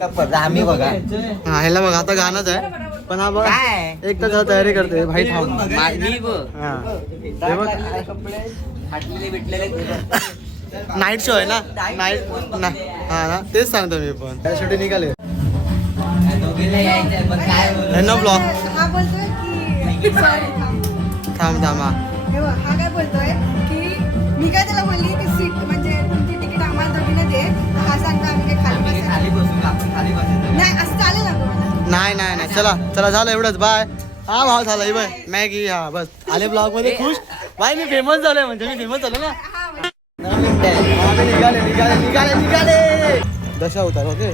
आम्ही बघा हा ह्याला बघा आता गाणंच आहे पण हा बघा एक तर तयारी करते भाई थांब नाईट शो आहे ना नाईट हा ना तेच सांगतो मी पण त्यासाठी निघाले ब्लॉग थांब थांबा हा काय बोलतोय की मी काय त्याला म्हणली की सीट म्हणजे तुमची तिकीट आम्हाला दोघींना दे हा सांगतो आम्ही काय खाली नाही असं चालेल ना नाही नाही नाही चला चला झालं एवढंच बाय हा भाव झाला बाय मॅगी हा बस आले ब्लॉग मध्ये खुश बाय मी फेमस झालोय म्हणजे मी फेमस झालो ना निघाले निघाले निघाले निघाले दशा होतात ओके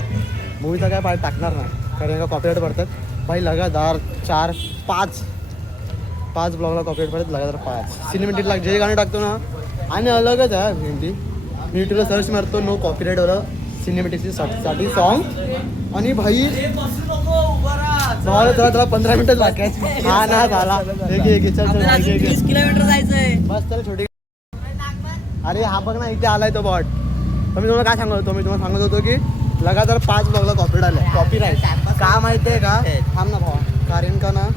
मूवीचा काय पार्ट टाकणार नाही कारण का कॉपीराईट पडतात भाई लगातार 4-5 ब्लॉगला कॉपीराईट पडतात लगातार 5 सिनेमॅटिकला जे गाणं टाकतो ना आणि अलगच आहे हिंदी मी यूट्यूबला सर्च मारतो नो कॉपीराईटवाला सिनेमॅटिकसाठी सॉन्ग आणि भाई चला 15 मिनिटं बाकी हा ना झाला चल 30 किलोमीटर जायचंय बस चल छोटी अरे हा बघ ना इथे आलाय तो बॉट तर मी तुम्हाला काय सांगत होतो मी तुम्हाला सांगत होतो की लगातार 5 ब्लॉगला कॉपीराईट आलाय कॉपीराईट का माहितीये का थांब ना भावा कारण का ना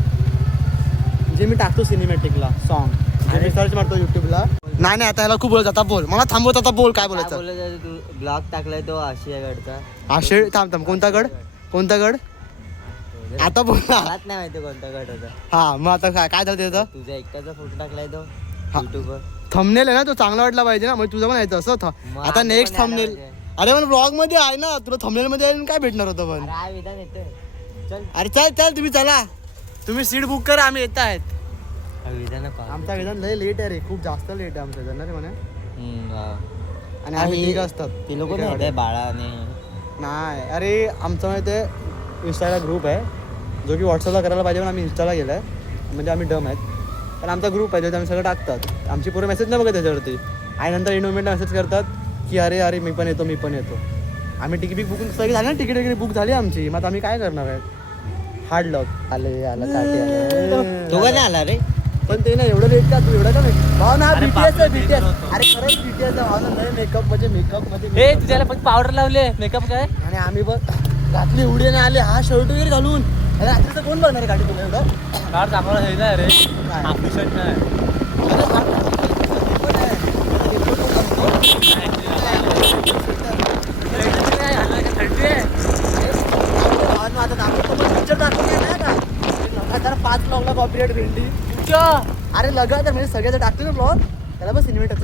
जे मी टाकतो सिनेमॅटिकला सॉन्ग मी सर्च मारतो युट्यूबला नाही आता ह्याला खूप बोलत आता बोल मला थांबवत आता बोल काय बोलायचं ब्लॉग टाकलाय तो आशियागडचा आशे थांब कोणता गड आता बोल नाही माहिती कोणता गड होता हा मग आता काय झालं त्याचं तुझ्या एकट्याचा फोटो टाकलाय तो युट्यूबवर थंबनेल आहे ना तो चांगला वाटला पाहिजे ना मग तुझं पण यायचं असं आता नेक्स्ट थंबनेल अरे पण ब्लॉग मध्ये आहे ना तुला थंबनेल मध्ये काय भेटणार होतं पण अरे चल तुम्ही चला तुम्ही सीट बुक करा आम्ही येत आहेत आमचा विधान लय लेट आहे रे खूप जास्त लेट आहे आमचं विधान रे म्हणे आणि आम्ही ठीक असतात ते लोक बाळा नाही अरे आमचा माहिती इंस्टाला ग्रुप आहे जो की व्हॉट्सअपला करायला पाहिजे पण आम्ही इंस्टाला गेलाय म्हणजे आम्ही डम आहेत पण आमचा ग्रुप आहे ज्याच्यात आम्ही सगळं टाकतात आमची पूर्ण मेसेज नाही बघत त्याच्यावरती आणि नंतर इनोमेंट मेसेज करतात की अरे मी पण येतो आम्ही तिकीट बुकिंग सगळी झाली ना तिकीट वगैरे बुक झाली आमची मग आता आम्ही काय करणार आहे हार्ड लॉक आला तो का नाही आला रे पण ते ना एवढं लेट का तू एवढं का भाव ना BTS आहे BTS अरे खरंच BTS भाव ना मेकअप मध्ये तुझ्याला फक्त पावडर लावले मेकअप काय आणि आम्ही बघ घातली उडी नाही आले हा शर्ट वगैरे घालून रात्रीचं कोण बघणार आहे गाडी तुला एवढं कार चांगला हे नाही रे आपली शर्ट नाही लगातार 5 ब्लॉगला कॉपीराईट भेटली अरे लगातार म्हणजे सगळ्याचं टाकतो ना ब्लॉग त्याला पण सिनेमॅटिक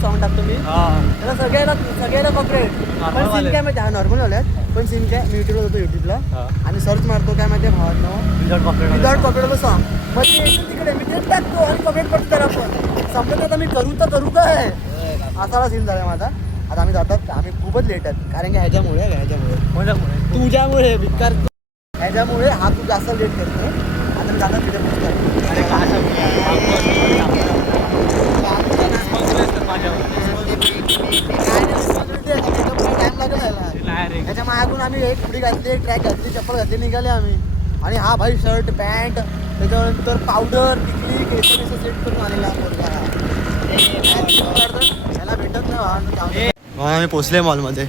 सॉन्ग टाकतो मी त्याला सगळ्याला कॉपीराईट पण सीन काय माहिती हा नॉर्मल वाल्यात पण सीन काय मी युट्यूबला जातो युट्यूबला आणि सर्च मारतो काय माहिती भावांनो विदाउट कॉपीराईट सॉन्ग मग ते तिकडे मी तेच टाकतो आणि कॉपीराईट पडतो त्याला पण संपलं आता मी करू काय असाला सीन झाला माझा आता आम्ही जातात आम्ही खूपच लेट आहेत कारण की ह्याच्यामुळे तुझ्यामुळे विकार ह्याच्यामुळे हा तू जास्त लेट करतो आता मी जातात तिथे त्याच्या मागून आम्ही एक पुढी घातली एक ट्रॅक घातली चप्पल घातली निघाले आम्ही आणि हा भाई शर्ट पॅन्ट त्याच्यानंतर पावडर टिकली केस सेट करून आलेला त्याला भेटत नाही आम्ही पोचले मॉलमध्ये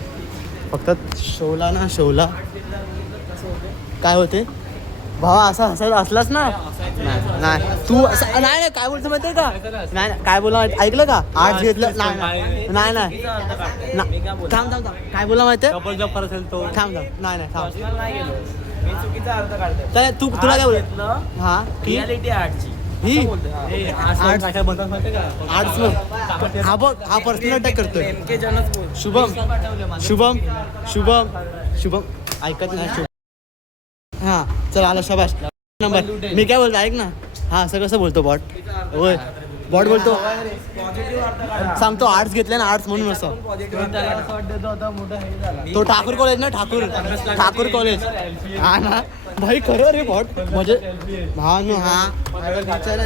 फक्त शोला काय होते भावा असा हसायला असलाच ना नाही तू नाही काय बोलतो माहितीये का नाही काय बोला ऐकलं का आर्ट्स घेतलं नाही थांब काय बोला माहितीये थांब नाही तू तुला काय बोलत हा रियालिटी आर्टची ही आर्ट्स हा बघ हा पर्सनल अटॅक करतोय शुभम ऐकत नाही हा चल आला शाबाश नंबर मी काय बोलतो ऐक ना हा असं कसं बोलतो बॉट होय बॉट बोलतो सांगतो आर्ट्स घेतले ना आर्ट्स म्हणून असं तो ठाकूर कॉलेज ना ठाकूर कॉलेज हा ना भाई खरं रे बॉट म्हणजे हा नो हा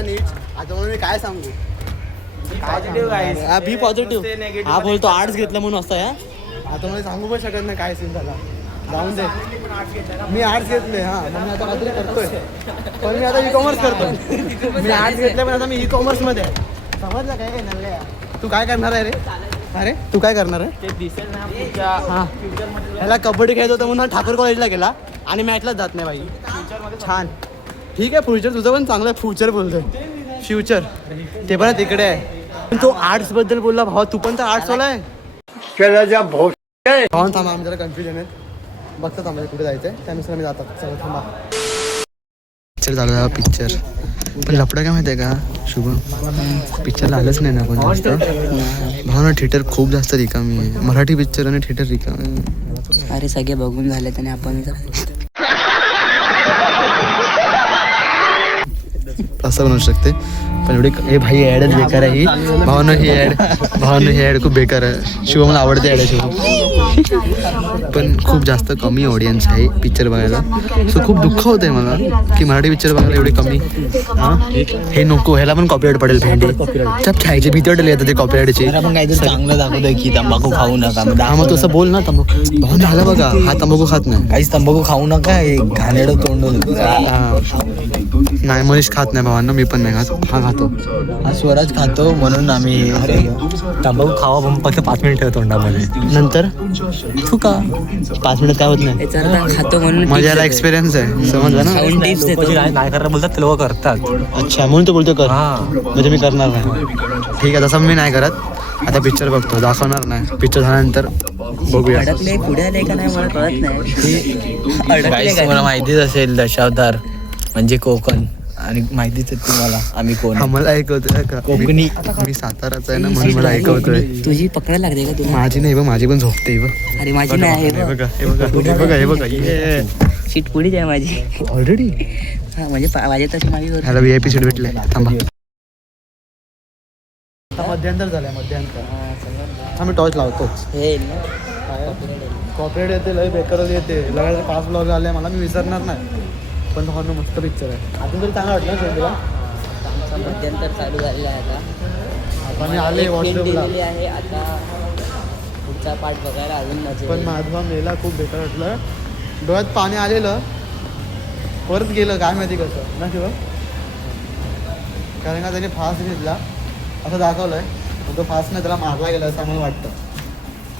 नीट आता म्हणून मी काय सांगू बी पॉझिटिव्ह हा बोलतो आर्ट्स घेतलं म्हणून असं या आता मला सांगू पण शकत नाही काय सीन झाला जाऊन दे मी आर्ट्स घेतले हा मग मी आता काहीतरी करतोय पण मी आता ई-कॉमर्स करतोय मी आर्ट्स घेतले पण आता मी ई-कॉमर्स मध्ये समजलं काय नल्ले तू काय करणार आहे रे अरे तू काय करणार आहे? ते दिसेल ना पुढच्या हा फ्युचरमध्ये ह्याला कबड्डी खेळत होता म्हणून ठाकूर कॉलेजला गेला आणि मॅचलाच जात नाही बाई. छान ठीक आहे फ्युचर तुझं पण चांगलं आहे. फ्युचर बोलतोय फ्युचर ते पण तिकडे आहे. पण तो आर्ट्स बद्दल बोलला भावा तू पण तर आर्ट्स वाला आहे. भावान थांबा आम्ही जरा कन्फ्युजन आहेत बघतात आम्हाला कुठे जायचंय त्यानुसार आम्ही जातात. चला थांबा. पिक्चर चालू आहे पिक्चर पण लफडा काय माहिती आहे का शुभम पिक्चरला आलंच नाही ना पण जास्त भावना थिएटर खूप जास्त रिकामी आहे. मराठी पिक्चर आणि थिएटर रिकामी आहे. अरे सगळे बघून झाले आणि आपण असं बनवू शकते पण एवढी हे भाई ॲडच बेकार आहे ही भावना ही ॲड खूप बेकार आहे. शिवमला आवडते ॲड आहे शिवम पण खूप जास्त कमी ऑडियन्स आहे पिक्चर बघायला. सो खूप दुःख होत आहे मला की मराठी पिक्चर बघायला एवढी कमी. हे नको ह्याला पण कॉपीराईट पडेल भेंडी सब खायचे भीती वाटेल येतं ते कॉपीराईटची. आपण काहीतरी चांगलं दाखवतोय की तंबाखू खाऊ नका हा मग तसं बोल ना तंबाखू भावना झाला बघा हा तंबाखू खात नाही काहीच तंबाखू खाऊ नका घाणेरडं तोंड नाही मनीष खात नाही भावांना मी पण नाही खात हा खातो. हा स्वराज खातो म्हणून आम्ही तंबाखू खावा पण फक्त 5 मिनिट ठेव तोंडामध्ये नंतर तू का 5 मिनिट काय होत नाही खातो म्हणून माझ्याला एक्सपिरियन्स आहे समजलं ना. नाही करणार बोलतात ते लोक करतात. अच्छा म्हणून तो बोलतो कर हा म्हणजे मी करणार नाही. ठीक आहे तसं मी नाही करत. आता पिक्चर बघतो दाखवणार नाही पिक्चर झाल्यानंतर बघूया. अडकले पुढे आले का नाही मला कळत नाही. तुम्हाला माहितीच असेल दशावतार म्हणजे कोकण आणि माहितीच आहे तुम्हाला आम्ही कोण आम्हाला ऐकवतोय का कोकणी. मी साताराचा आहे ना म्हणून मला ऐकवतोय. तुझी पकडायला लागते का तुला? माझी नाही बघ माझी पण झोपते बघ. अरे माझी नाही हे बघा हे बघा हे बघा हे बघा ये सीट पुढीच आहे माझी. ऑलरेडी हा म्हणजे माझ्या तशी माझी ह्याला VIP सीट भेटले. थांबा मध्यांतर झालंय मध्यांतर आम्ही टॉर्च लावतोच. हे कॉपरेट येते लय बेकारच येते लगायला 5 ब्लॉग आले मला मी विसरणार नाही पण भावना मस्त पिक्चर आहे. अजून तरी चांगला वाटलं ना तुला. आमचं मध्यंतर चालू झालेलं आहे आता. आम्ही आले वॉट्सअपला दिलेली आहे आता पुढचा पार्ट बघायला अजून मजा पण माझा मेला खूप बेकार वाटलं डोळ्यात पाणी आलेलं परत गेलं काय माहिती कसं ना किंवा कारण का त्याने फास्ट घेतला असं दाखवलंय पण तो फास्ट नाही त्याला मारला गेला असं आम्हाला वाटतं.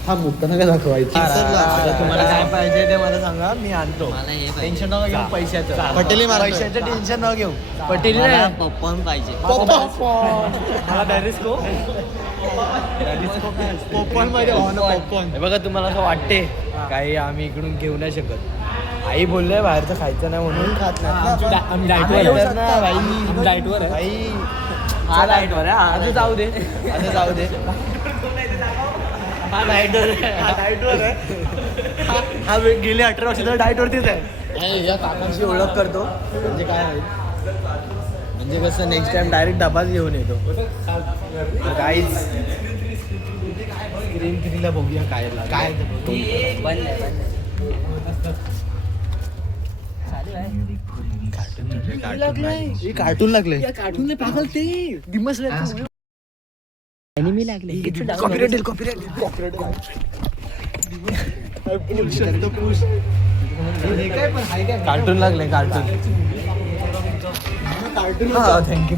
हा मुद्दा काय दाखवायची तुम्हाला काय पाहिजे ते मला सांगा मी आणतो. मला हे टेन्शन नका घेऊ पैशाचं पटेली मारा पैशाचं टेन्शन नका घेऊ. पटेल पॉपकॉर्न पाहिजे. मला डॅरिस्को पॉपकॉर्न पाहिजे पॉपकॉर्न. हे बघा तुम्हाला असं वाटते काही आम्ही इकडून घेऊ नाही शकत. आई बोलले बाहेरचं खायचं नाही म्हणून खात नाही आम्ही डाएटवर आहे. आई हा डाएटवर आहे आता जाऊ दे आता जाऊ दे हा डाएटवर आहे. हा गेले 18 वर्षाचा डाएटवरतीच आहे. या काकांची ओळख करतो म्हणजे काय होईल म्हणजे कसं नेक्स्ट टाइम डायरेक्ट डबाच घेऊन येतो. काहीच स्क्रीन कितीला बघूया काय काय बंद आहे कार्टून लागले एनिमी लागले. कार्टून लागले कार्टून. हा थँक्यू.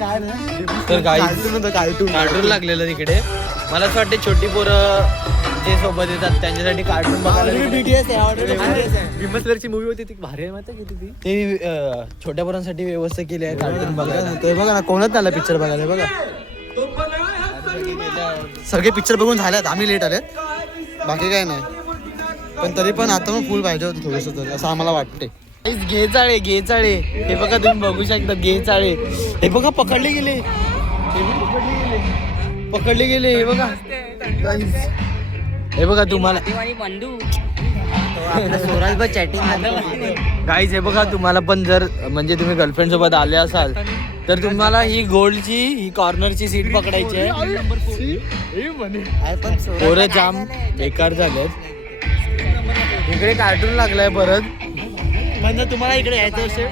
काय नाही तर कार्टून लागलेलं तिकडे. मला असं वाटतं छोटी पोरं जे सोबत येतात त्यांच्यासाठी कार्टून बघायला भीमसवेरची मूवी होती ती भारी आहे माहिती किती ती. ते छोट्या पोरांसाठी व्यवस्था केली आहे कार्टून बघायला. ते बघा ना कोणच आला पिक्चर बघायला बघा सगळे पिक्चर बघून झाल्यात आम्ही लेट आलेत बाकी काय नाही पण तरी पण आता मग फुल पाहिजे होतं थोडंसं तरी असं आम्हाला वाटते. घे चाळे हे बघा तुम्ही बघू शकता. घे चाळे हे बघा पकडले गेले हे बघा हे बघा तुम्हाला गाईज हे बघा तुम्हाला पण जर म्हणजे तुम्ही गर्लफ्रेंड सोबत आले असाल तर तुम्हाला ही गोल्डची ही कॉर्नरची सीट पकडायची आहे. पोरं जाम बेकार झालेत. इकडे कार्टून लागलाय परत म्हणजे तुम्हाला इकडे यायचं असेल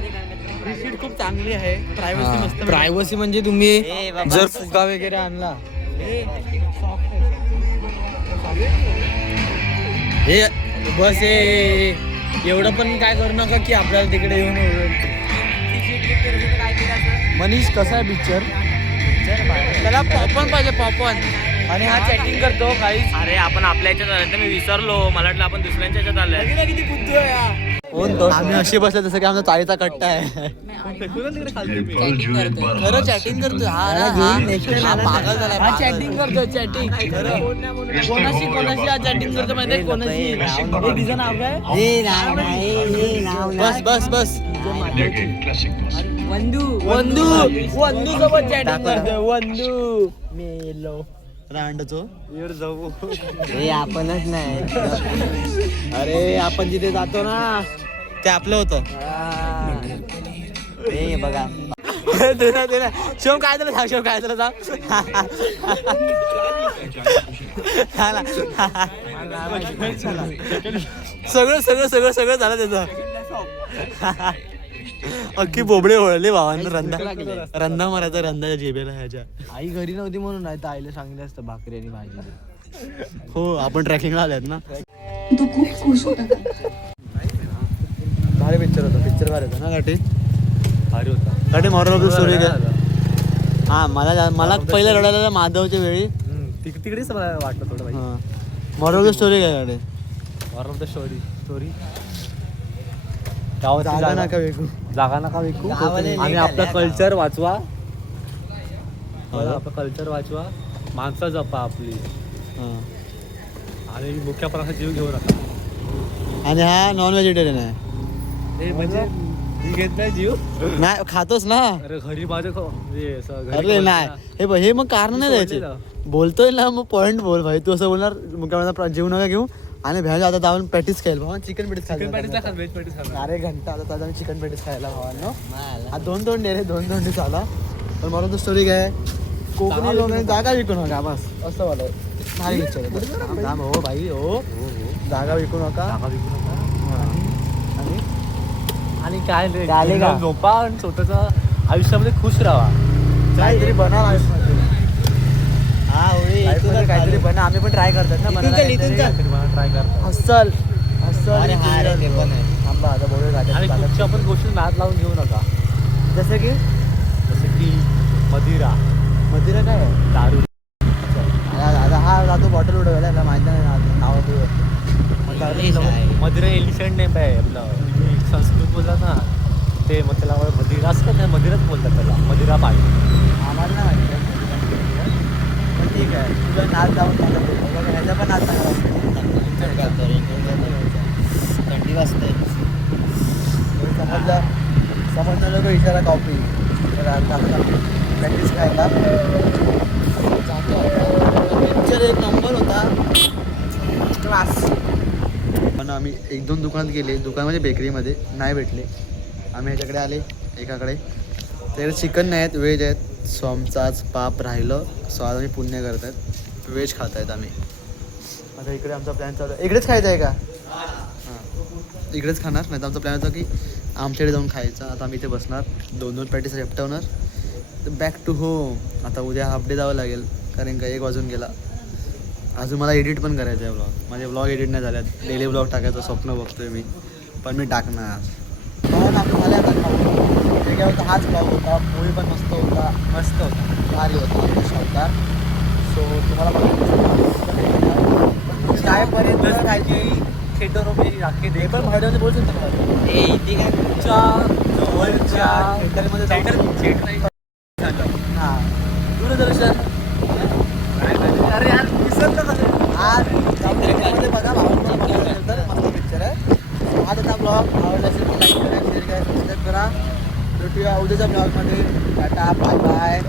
सीट खूप चांगली आहे प्रायव्हसी मस्त. प्रायव्हसी म्हणजे तुम्ही जर फुगा वगैरे आणला हे बस हे एवढं पण काय करू नका की आपल्याला तिकडे येऊन मनीष कसा आहे पिक्चर. त्याला पॉपकॉर्न पाहिजे पॉपकॉर्न. आणि हा चॅटिंग करतो काही. अरे आपण आपल्या याच्यात आलोय तर मी विसरलो. मला वाटलं आपण दुसऱ्यांच्या याच्यात आलोय. किती बुद्धी आहे हा. आम्ही अशी बसलो जसं की आमचा चाळीचा कट्टा आहे. खरं चॅटिंग करतोय हा पागल झालाय. हा चॅटिंग करतोय चॅटिंग. कोणाशी हा चॅटिंग करतो माहितीये कोणाशी. हे तिचं नाव काय? बस बस वंदू सोबत चॅटिंग करतोय. वंदू मेलो रांडचो जाऊ. हे आपणच नाही. अरे आपण जिथे जातो ना ते आपलं होतं. हे बघा शिवम काय झालं सांग. शिवम काय झालं सांग. सगळं झालं त्याचं. अख्खी बोबडे वळले भावांना. रंधा मारायचा रंधाच्या जेबेला ह्याच्या. आई घरी नव्हती म्हणून नाही तर आईला सांगितलं असतं भाकरी आणि भाजी. हो आपण ट्रॅकिंगला आल्यात ना. तो खूप खुश होता. भारी पिक्चर होता. पिक्चर भारी होता ना गाठी. भारी होता. गाठी मॉरल ऑफ द स्टोरी काय. हा मला पहिलं रडायला माधवच्या वेळी. तिकडेच मला वाटलं थोडं. मॉरल ऑफ द स्टोरी काय गाडी. वॉर ऑफ द स्टोरी जागा नका विकू. जागा नका विकू. गावाला आणि लेक आपलं आल्या कल्चर वाचवा. आपलं कल्चर वाचवा. माणसं जपा आपली. आणि मुख्य प्राण्याचा जीव घेऊ नका. आणि हा नॉन व्हेजिटेरियन आहे. हे म्हणजे मी घेत नाही जीव. नाही खातोस ना. अरे घरी माझं अरे नाही हे मग कारण नाही द्यायचे. बोलतोय ना मग पॉइंट बोल भाई. तू असं बोलणार मुख्य जीव नका घेऊ. आणि भ्याज आता जाऊन पॅटीस खाईल भावा. चिकन पॅटीस चिकन पॅटीस खा. व्हेज पॅटीस खा. अरे घंटा आता जाऊन चिकन पॅटीस खायला भावांनो. हा 2 तोंडी रे 2 तोंडी झाला. पण मला तो स्टोरी काय कोकणी लोकांनी जागा विकू नका बस असं वाटलं. नाही विचार हो भाई हो. जागा विकू नका. जागा विकू नका. आणि आणि काय रे, चालेल का? झोपा आणि स्वतःच्या आयुष्यामध्ये खुश राहा. काहीतरी बनवा आयुष्यामध्ये. काहीतरी बनवा. आम्ही पण ट्राय करतात ना बनायला. ट्राय करता. हसल अरे हा रे ते पण आहे. थांबा आता बोलू आणि कुठच्या पण गोष्टी नाद लावून घेऊ नका. जसं की जसं की मदिरा, मदिरा काय आहे. दारू. आता हा जातो बॉटल उडवायला. याला माहिती नाही नाव मदिरा एलिफंट नेम आहे आपलं. तुम्ही संस्कृत बोलला ना ते मग त्याला मदिरा असं नाही. मदिराच बोलतात त्याला. मदिरा पाणी. आम्हाला नाही माहिती. पण ठीक आहे तुझं नाच जाऊन ह्याचा पण नाच थंडी वाजते. समजलं लोक इशारा कॉपी प्रॅक्टिस खायला पिक्चर एक नंबर होता. क्लास. पण आम्ही 1-2 दुकानात गेले. दुकानामध्ये बेकरीमध्ये नाही भेटले. आम्ही ह्याच्याकडे आले एकाकडे. त्याकडे चिकन नाही आहेत व्हेज आहेत. सो आमचं आज पाप राहिलं. सो आज आम्ही पुण्य करत आहेत. व्हेज खात आहेत आम्ही. आता इकडे आमचा प्लॅन चालू आहे. इकडेच खायचं आहे का. हां इकडेच खाणार. नाही तर आमचा प्लॅन होता की आमच्याकडे जाऊन खायचा. आता आम्ही इथे बसणार 2-2 पॅटीस रेपटवणार. Back to home. आता उद्या हाफ डे जावं लागेल कारण का 1 वाजून गेला. अजून मला एडिट पण करायचं आहे व्लॉग. माझे व्लॉग एडिट नाही झाल्यात. डेली व्लॉग टाकायचं स्वप्न बघतोय मी. पण मी टाकणार. झालं आता खाऊ. ते काय होतं हाच ब्लॉग होता. मूवी पण मस्त होता. भारी होता शानदार. सो तुम्हाला शाळेपर्यंत काय की थिएटर वगैरे राखे ते पण भाड्यामध्ये बोलू शकतो. ए इथे काय जवळच्या थिएटरमध्ये थिएटर. हां दूरदर्शन. अरे यार विसरलं कसं. आज थिएटरमध्ये बघा तर मस्त पिक्चर आहे. आज आता ब्लॉग आवडला असेल तर लाईक करा, शेअर करा, सबस्क्राईब करा. भेटूया उद्याच्या ब्लॉगमध्ये. Tata bye bye.